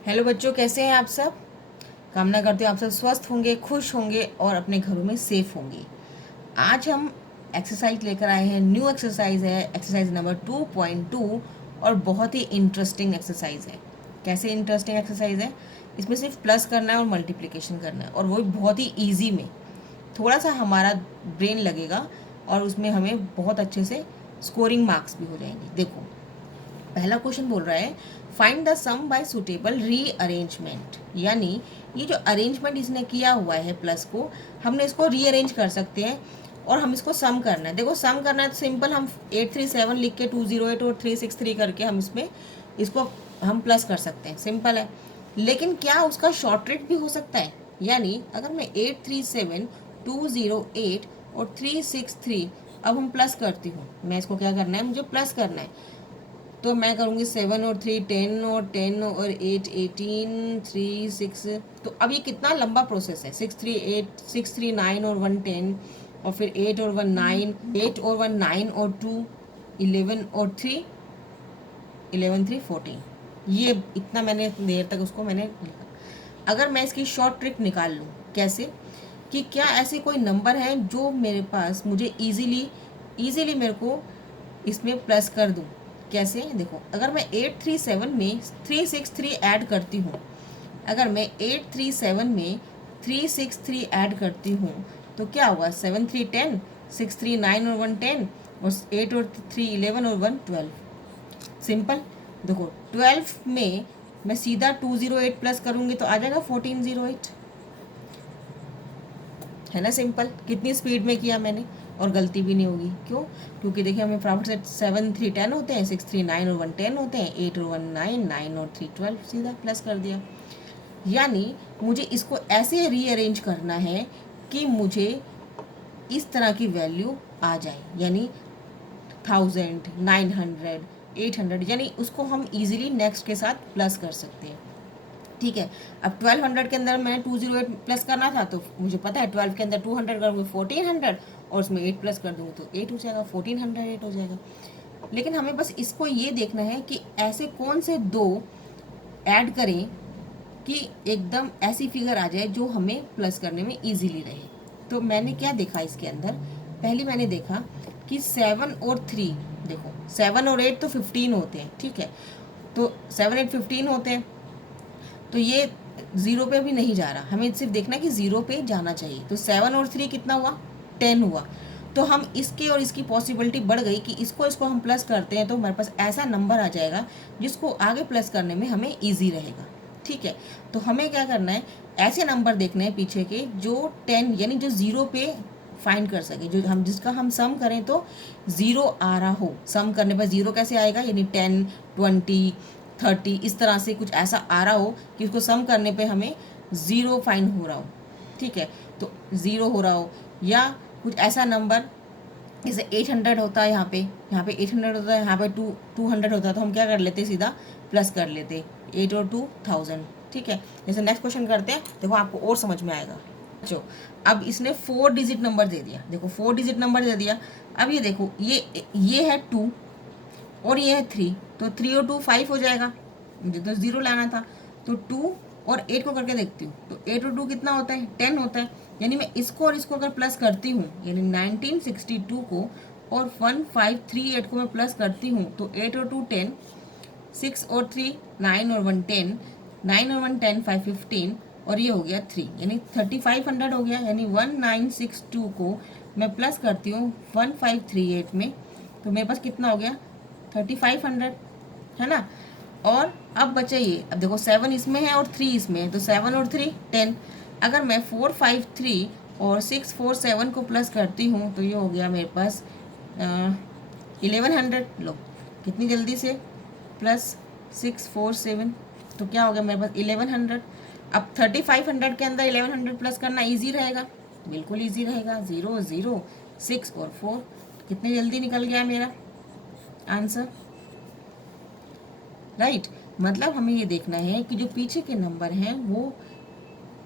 Hello बच्चों, कैसे हैं आप सब। कामना करते हो आप सब स्वस्थ होंगे, खुश होंगे और अपने घरों में सेफ होंगे। आज हम एक्सरसाइज लेकर आए हैं। न्यू एक्सरसाइज है, एक्सरसाइज नंबर 2.2 और बहुत ही इंटरेस्टिंग एक्सरसाइज है। कैसे इंटरेस्टिंग एक्सरसाइज है? इसमें सिर्फ प्लस करना है और मल्टीप्लिकेशन करना है, और वो भी बहुत ही ईजी में। थोड़ा सा हमारा ब्रेन लगेगा और उसमें हमें बहुत अच्छे से स्कोरिंग मार्क्स भी हो जाएंगे। देखो, पहला क्वेश्चन बोल रहा है find the sum by suitable rearrangement. यानी ये जो अरेंजमेंट इसने किया हुआ है प्लस को, हमने इसको रीअरेंज कर सकते हैं और हम इसको सम करना है। देखो, सम करना है तो सिंपल, हम 837 लिख के 208 और 363 करके हम इसमें इसको हम प्लस कर सकते हैं। सिंपल है। लेकिन क्या उसका शॉर्ट ट्रिक भी हो सकता है? यानी अगर मैं 837 208 और 363 अब हम प्लस करती हूँ, मैं इसको क्या करना है, मुझे प्लस करना है। तो मैं करूँगी 7 और 3 10 और 10 और 8 18 3 6। तो अब ये कितना लंबा प्रोसेस है। 6 3 8 6 3 9 और 1 10 और फिर 8 और 1 9, 8 और 1 9 और 2 11 और 3 11 3 14। ये इतना मैंने देर तक उसको मैंने लिखा। अगर मैं इसकी शॉर्ट ट्रिक निकाल लूँ, कैसे कि क्या ऐसे कोई नंबर हैं जो मेरे पास मुझे इजीली मेरे को इसमें प्लस कर दूँ। कैसे? देखो, अगर मैं 837 में 363 ऐड करती हूँ, अगर मैं 837 में 363 ऐड करती हूँ तो क्या होगा? 7 3 10, 6 3 9 और 1 10 और 8 और 3 11 और 1 12। सिंपल। देखो, 12 में मैं सीधा 208 प्लस करूँगी तो आ जाएगा 1408। है ना सिंपल। कितनी स्पीड में किया मैंने, और गलती भी नहीं होगी। क्यों? क्योंकि देखिए, हमें फटाफट से 7 3 10 होते हैं, 6 3 9 और 1 10 होते हैं, 8 और 1 9 9 और 3 12, सीधा प्लस कर दिया। यानी मुझे इसको ऐसे रीअरेंज करना है कि मुझे इस तरह की वैल्यू आ जाए। यानी 1000 900 800, यानी उसको हम इजीली नेक्स्ट के साथ प्लस कर सकते हैं। ठीक है। अब 1200 के अंदर मैंने 208 प्लस करना था, तो मुझे पता है 12 के अंदर 200 करूँगी 1400 और उसमें 8 प्लस कर दूँगी तो 8 हो जाएगा, 1408 हो जाएगा। लेकिन हमें बस इसको ये देखना है कि ऐसे कौन से दो ऐड करें कि एकदम ऐसी फिगर आ जाए जो हमें प्लस करने में इजीली रहे। तो मैंने क्या देखा इसके अंदर, पहले मैंने देखा कि 7 और 3, देखो 7 और 8 तो 15 होते हैं। ठीक है, तो 7 8 15 होते हैं, तो ये ज़ीरो पे भी नहीं जा रहा, हमें सिर्फ देखना है कि ज़ीरो पे जाना चाहिए। तो 7 और 3 कितना हुआ? 10 हुआ। तो हम इसके और इसकी पॉसिबिलिटी बढ़ गई कि इसको हम प्लस करते हैं तो हमारे पास ऐसा नंबर आ जाएगा जिसको आगे प्लस करने में हमें ईजी रहेगा। ठीक है, तो हमें क्या करना है, ऐसे नंबर देखने हैं पीछे के जो 10 यानी जो ज़ीरो पे फाइंड कर सके, जो हम जिसका हम सम करें तो ज़ीरो आ रहा हो। सम करने पर ज़ीरो कैसे आएगा? यानी 10 20 30 इस तरह से कुछ ऐसा आ रहा हो कि उसको सम करने पे हमें ज़ीरो फाइंड हो रहा हो। ठीक है, तो ज़ीरो हो रहा हो, या कुछ ऐसा नंबर जैसे 800 होता है, यहाँ पे 800 होता है, यहाँ पे 200 होता है, तो हम क्या कर लेते, सीधा प्लस कर लेते 8 और 2 1000। ठीक है, जैसे नेक्स्ट क्वेश्चन करते हैं, देखो आपको और समझ में आएगा। बच्चों, अब इसने 4 डिजिट नंबर दे दिया। देखो 4 डिजिट नंबर दे दिया। अब ये देखो, ये है 2 और ये है 3, तो 3 और 2 5 हो जाएगा। मुझे तो ज़ीरो लाना था, तो 2 और 8 को करके देखती हूँ, तो 8 और 2 कितना होता है? 10 होता है। यानी मैं इसको और इसको अगर प्लस करती हूँ, यानी 1962 को और 1538 को मैं प्लस करती हूँ, तो 8 और 2 10, 6 और 3 9 और 1 10, 9 और 1 10 5 15 और ये हो गया 3, यानी 3500 हो गया। यानी 1962 को मैं प्लस करती हूँ 1538 में, तो मेरे पास कितना हो गया? 3500, है ना। और अब बचा ये, अब देखो 7 इसमें है और 3 इसमें है, तो 7 और 3 10। अगर मैं 453 और 647 को प्लस करती हूँ तो ये हो गया मेरे पास 1100। लो, कितनी जल्दी से, प्लस 647, तो क्या हो गया मेरे पास 1100। अब 3500 के अंदर 1100 प्लस करना ईजी रहेगा, बिल्कुल ईजी रहेगा। 0 0 6 और 4, कितनी जल्दी निकल गया मेरा आंसर। राइट। मतलब हमें ये देखना है कि जो पीछे के नंबर हैं वो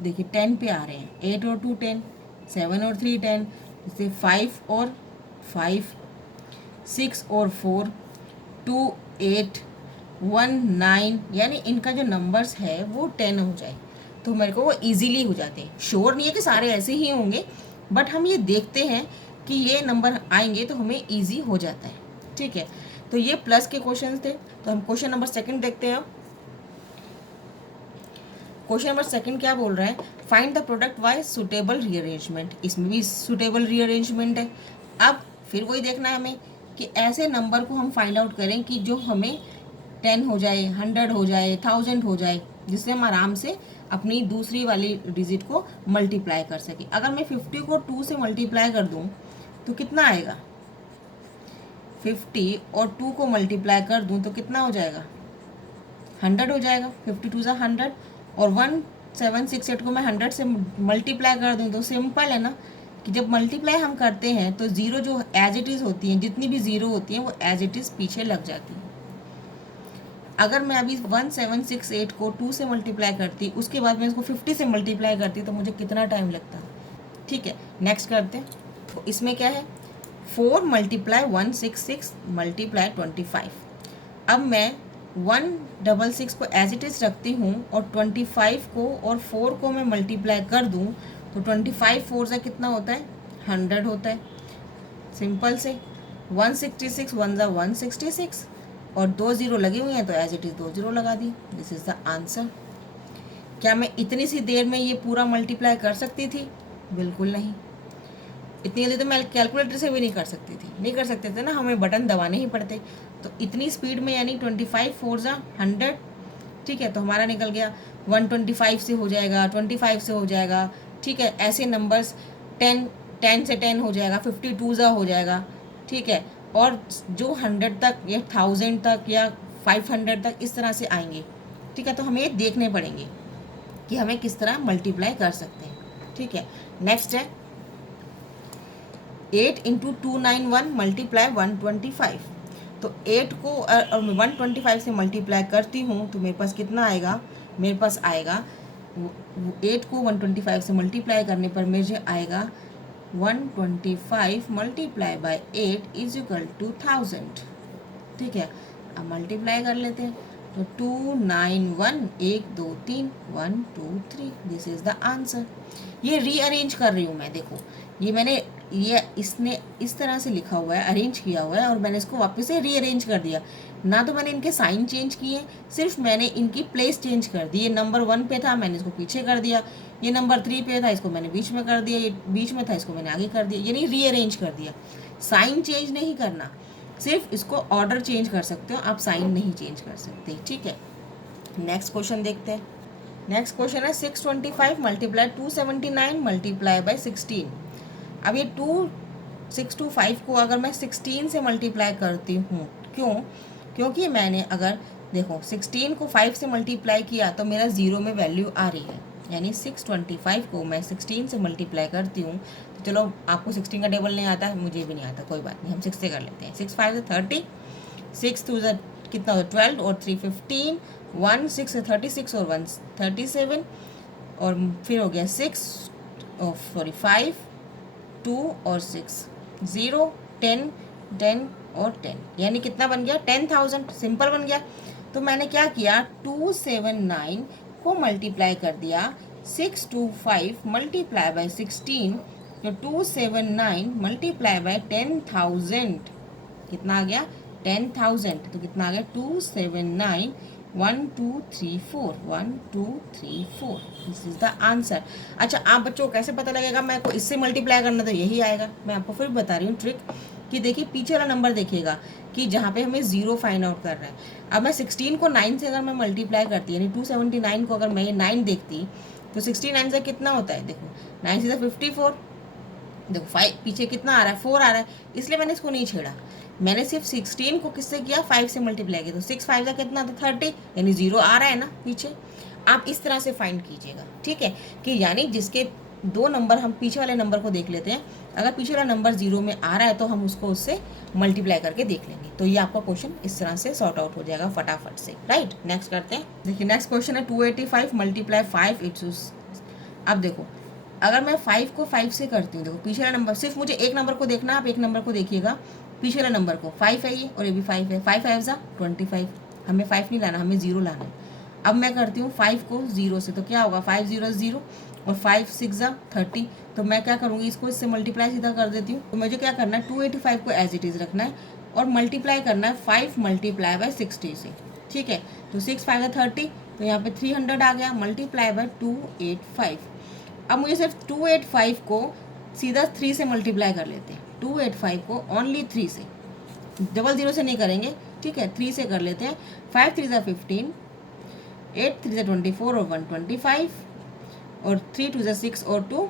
देखिए 10 पे आ रहे हैं, 8 और 2 10, 7 और 3 10, जैसे 5 और 5, 6 और 4, 2 8, 9 यानी इनका जो नंबर्स है वो 10 हो जाए तो मेरे को वो इजीली हो जाते हैं। श्योर नहीं है कि सारे ऐसे ही होंगे, बट हम ये देखते हैं कि ये नंबर आएंगे तो हमें ईजी हो जाता है। ठीक है, तो ये प्लस के क्वेश्चन थे। तो हम क्वेश्चन नंबर सेकंड देखते हैं। क्वेश्चन नंबर सेकंड क्या बोल रहा है, find the product bye suitable rearrangement. इसमें भी सुटेबल रीअरेंजमेंट है। अब फिर वही देखना है हमें कि ऐसे नंबर को हम फाइंड आउट करें कि जो हमें 10 हो जाए, 100 हो जाए, 1000 हो जाए, जिससे हम आराम से अपनी दूसरी वाली डिजिट को मल्टीप्लाई कर सकें। अगर मैं 50 को 2 से मल्टीप्लाई कर दूं तो कितना आएगा, 50 और 2 को मल्टीप्लाई कर दूं तो कितना हो जाएगा, 100 हो जाएगा। 52 ज़ा 100 और 1768 को मैं 100 से मल्टीप्लाई कर दूं तो सिंपल है ना कि जब मल्टीप्लाई हम करते हैं तो ज़ीरो जो एज इट इज़ होती हैं, जितनी भी ज़ीरो होती हैं वो एज इट इज़ पीछे लग जाती हैं। अगर मैं अभी 1768 को 2 से मल्टीप्लाई करती, उसके बाद मैं इसको 50 से मल्टीप्लाई करती तो मुझे कितना टाइम लगता। ठीक है, नेक्स्ट करते हैं। तो इसमें क्या है, 4 मल्टीप्लाई 166 मल्टीप्लाई 25। अब मैं 166 को एज इट इज़ रखती हूँ और 25 को और 4 को मैं मल्टीप्लाई कर दूँ तो 25 4 से कितना होता है, 100 होता है। सिंपल से 166 1 ज़ा 166 और 2 ज़ीरो लगे हुए हैं तो एज इट इज़ 2 ज़ीरो लगा दी। This is the answer. क्या मैं इतनी सी देर में ये पूरा मल्टीप्लाई कर सकती थी? बिल्कुल नहीं। इतनी जल्दी तो मैं कैलकुलेटर से भी नहीं कर सकती थी, नहीं कर सकते थे ना, हमें बटन दबाने ही पड़ते। तो इतनी स्पीड में यानी 25 4 ज़ा 100। ठीक है, तो हमारा निकल गया 125 से हो जाएगा, 25 से हो जाएगा। ठीक है, ऐसे नंबर्स 10 से 10 हो जाएगा, 52 ज़ा हो जाएगा। ठीक है, और जो 100 तक या 1000 तक या 500 तक इस तरह से आएंगे। ठीक है, तो हमें ये देखने पड़ेंगे कि हमें किस तरह मल्टीप्लाई कर सकते हैं। ठीक है, नेक्स्ट है 8 इंटू 291 मल्टीप्लाई 125। तो 8 को 125 से मल्टीप्लाई करती हूँ तो मेरे पास कितना आएगा, मेरे पास आएगा 8 को 125 से मल्टीप्लाई करने पर मुझे आएगा 125 multiply by 8 is equal to 1000। ठीक है, अब मल्टीप्लाई कर लेते हैं तो 291 1 2 3 1 2 3 दिस इज द आंसर। ये रीअरेंज कर रही हूँ मैं, देखो ये मैंने ये इसने इस तरह से लिखा हुआ है, अरेंज किया हुआ है और मैंने इसको वापस से रीअरेंज कर दिया। ना तो मैंने इनके साइन चेंज किए, सिर्फ मैंने इनकी प्लेस चेंज कर दी। ये नंबर 1 पे था, मैंने इसको पीछे कर दिया। ये नंबर 3 पे था, इसको मैंने बीच में कर दिया। ये बीच में था, इसको मैंने आगे कर दिया, यानी रीअरेंज कर दिया। साइन चेंज नहीं करना, सिर्फ इसको ऑर्डर चेंज कर सकते हो, आप साइन नहीं चेंज कर सकते। ठीक है, नेक्स्ट क्वेश्चन देखते हैं। नेक्स्ट क्वेश्चन है 625 मल्टीप्लाई 279 मल्टीप्लाई बाय 16। अब ये 2625 को अगर मैं 16 से मल्टीप्लाई करती हूँ, क्यों, क्योंकि मैंने अगर देखो 16 को 5 से मल्टीप्लाई किया तो मेरा ज़ीरो में वैल्यू आ रही है, यानी 625 को मैं 16 से मल्टीप्लाई करती हूँ। तो चलो, आपको 16 का टेबल नहीं आता है, मुझे भी नहीं आता, कोई बात नहीं, हम 6 से कर लेते हैं। 6 5 से 30, 6 2 कितना हो 12 और 3 15, 1 6 से 36 और 1 37 और फिर हो गया 6 और 5 2 और 6 0 10 10 और 10, यानी कितना बन गया 10,000। सिंपल बन गया। तो मैंने क्या किया, 279 को मल्टीप्लाई कर दिया 625 मल्टीप्लाई बाय 16, तो 279 मल्टीप्लाई बाय 10,000 कितना आ गया 10,000। तो कितना आ गया 279 1 2 3 4 1 2 3 4 दिस इज द आंसर। अच्छा, आप बच्चों को कैसे पता लगेगा, मैं को इससे मल्टीप्लाई करना तो यही आएगा। मैं आपको फिर बता रही हूँ ट्रिक कि देखिए पीछे वाला नंबर देखिएगा कि जहाँ पे हमें ज़ीरो फाइंड आउट कर रहा है। अब मैं 16 को 9 से अगर मैं मल्टीप्लाई करती, यानी 279 को अगर मैं ये 9 देखती तो 69 से कितना होता है, देखो 9 से 54, देखो 5 पीछे कितना आ रहा है 4 आ रहा है, इसलिए मैंने इसको नहीं छेड़ा। मैंने सिर्फ 16 को किससे किया 5 से मल्टीप्लाई किया, तो 6 5 का कितना था 30, यानी ज़ीरो आ रहा है ना पीछे। आप इस तरह से फाइंड कीजिएगा। ठीक है, कि यानी जिसके दो नंबर, हम पीछे वाले नंबर को देख लेते हैं, अगर पीछे वाला नंबर ज़ीरो में आ रहा है तो हम उसको उससे मल्टीप्लाई करके देख लेंगे। तो ये आपका क्वेश्चन इस तरह से सॉर्ट आउट हो जाएगा फटाफट से। राइट, नेक्स्ट करते हैं। देखिए नेक्स्ट क्वेश्चन है 285 मल्टीप्लाई 5 इट्स। अब देखो अगर मैं 5 को 5 से करती हूँ, देखो पीछे वाला नंबर, सिर्फ मुझे एक नंबर को देखना, आप एक नंबर को देखिएगा, पीछे वाला नंबर को 5 है ये और ये भी 5 है, 5 5 ज़ा 25, हमें 5 नहीं लाना, हमें 0 लाना है। अब मैं करती हूँ 5 को 0 से, तो क्या होगा 5 0 0 और 5 6 30। तो मैं क्या करूँगी, इसको इससे मल्टीप्लाई सीधा कर देती हूँ। तो मुझे क्या करना है 285 को एज इट इज़ रखना है और मल्टीप्लाई करना है 5 मल्टीप्लाई बाय 60 से, ठीक है। तो 6 5 30, तो यहाँ पे 300 आ गया, मल्टीप्लाई बाय 285। अब मुझे सिर्फ 285 को सीधा 3 से मल्टीप्लाई कर लेते हैं, 285 को ओनली 3 से, डबल जीरो से नहीं करेंगे, ठीक है, 3 से कर लेते हैं। 5 3 15, 8 3 24 और 125 और 3 2 6 और 2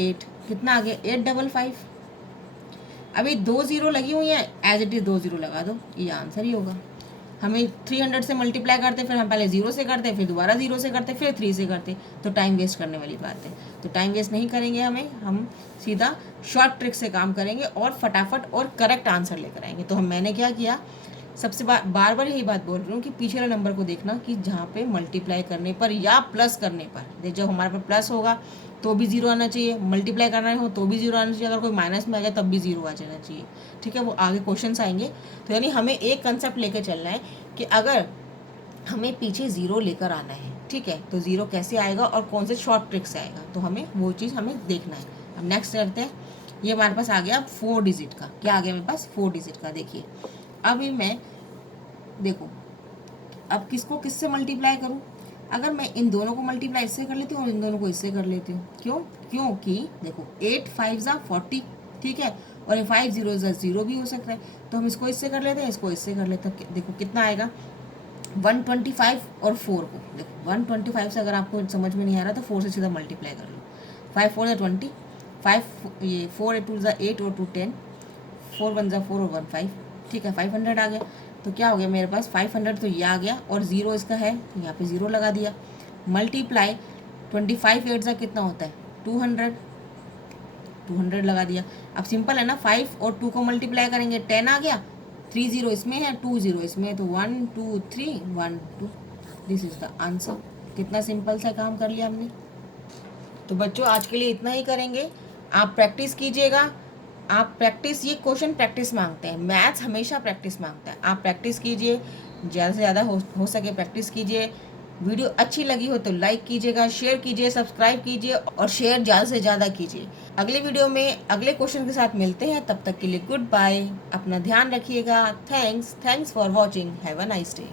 8, कितना आ गया 855। अभी 2 0 लगी हुई है, एज इट इज़ 2 0 लगा दो, ये आंसर ही होगा। हमें 300 से मल्टीप्लाई करते, फिर हम पहले 0 से करते, फिर दोबारा 0 से करते, फिर 3 से करते, तो टाइम वेस्ट करने वाली बात है। तो टाइम वेस्ट नहीं करेंगे, हम सीधा शॉर्ट ट्रिक से काम करेंगे और फटाफट और करेक्ट आंसर लेकर आएंगे। तो मैंने क्या किया, सबसे बार बार यही बात बोल रही हूँ कि पीछे वाले नंबर को देखना कि जहाँ पे मल्टीप्लाई करने पर या प्लस करने पर, जब हमारे पास प्लस होगा तो भी 0 आना चाहिए, मल्टीप्लाई करना हो तो भी 0 आना चाहिए, अगर कोई माइनस में आ जाए तब भी 0 आ जाना चाहिए, ठीक है। वो आगे क्वेश्चंस आएंगे। तो यानी हमें एक कंसेप्ट लेके चलना है कि अगर हमें पीछे 0 लेकर आना है, ठीक है, तो 0 कैसे आएगा और कौन से शॉर्ट ट्रिक से आएगा, तो हमें वो चीज़ हमें देखना है। अब नेक्स्ट करते हैं, ये हमारे पास आ गया 4 डिजिट का, क्या आ गया मेरे पास 4 डिजिट का। देखिए अभी मैं देखो अब किसको किससे मल्टीप्लाई करूं, अगर मैं इन दोनों को मल्टीप्लाई इससे कर लेती हूँ और इन दोनों को इससे कर लेती हूँ, क्यों, क्योंकि देखो 8 5 ज़ा 40, ठीक है, और 5 0 ज़ा 0 भी हो सकता है, तो हम इसको इससे कर लेते हैं, इसको इससे कर लेते हैं। देखो कितना आएगा 125 और 4 को, देखो 125 से अगर आपको समझ में नहीं आ रहा तो 4 से सीधा मल्टीप्लाई कर लो, 5 4 ज़ा 20, 5 ये 4 2 ज़ा 8 और 2 10, 4 1 ज़ा 4 और 1 5, ठीक है, 500 आ गया। तो क्या हो गया मेरे पास 500, तो ये आ गया और 0 इसका है, तो यहाँ पे 0 लगा दिया। मल्टीप्लाई 25 8 ज़ा कितना होता है 200, 200 लगा दिया। अब सिंपल है ना, 5 और 2 को मल्टीप्लाई करेंगे 10 आ गया, 3 0 इसमें है 2 0 इसमें है, तो 1 2 3 1 2, दिस इज द आंसर। कितना सिंपल सा काम कर लिया हमने। तो बच्चों आज के लिए इतना ही करेंगे, आप प्रैक्टिस कीजिएगा। आप प्रैक्टिस, ये क्वेश्चन प्रैक्टिस मांगते हैं, मैथ्स हमेशा प्रैक्टिस मांगता है। आप प्रैक्टिस कीजिए, ज़्यादा से ज़्यादा हो सके प्रैक्टिस कीजिए। वीडियो अच्छी लगी हो तो लाइक कीजिएगा, शेयर कीजिए, सब्सक्राइब कीजिए और शेयर ज़्यादा से ज़्यादा कीजिए। अगले वीडियो में अगले क्वेश्चन के साथ मिलते हैं, तब तक के लिए गुड बाय, अपना ध्यान रखिएगा। Thanks for watching, have a nice day.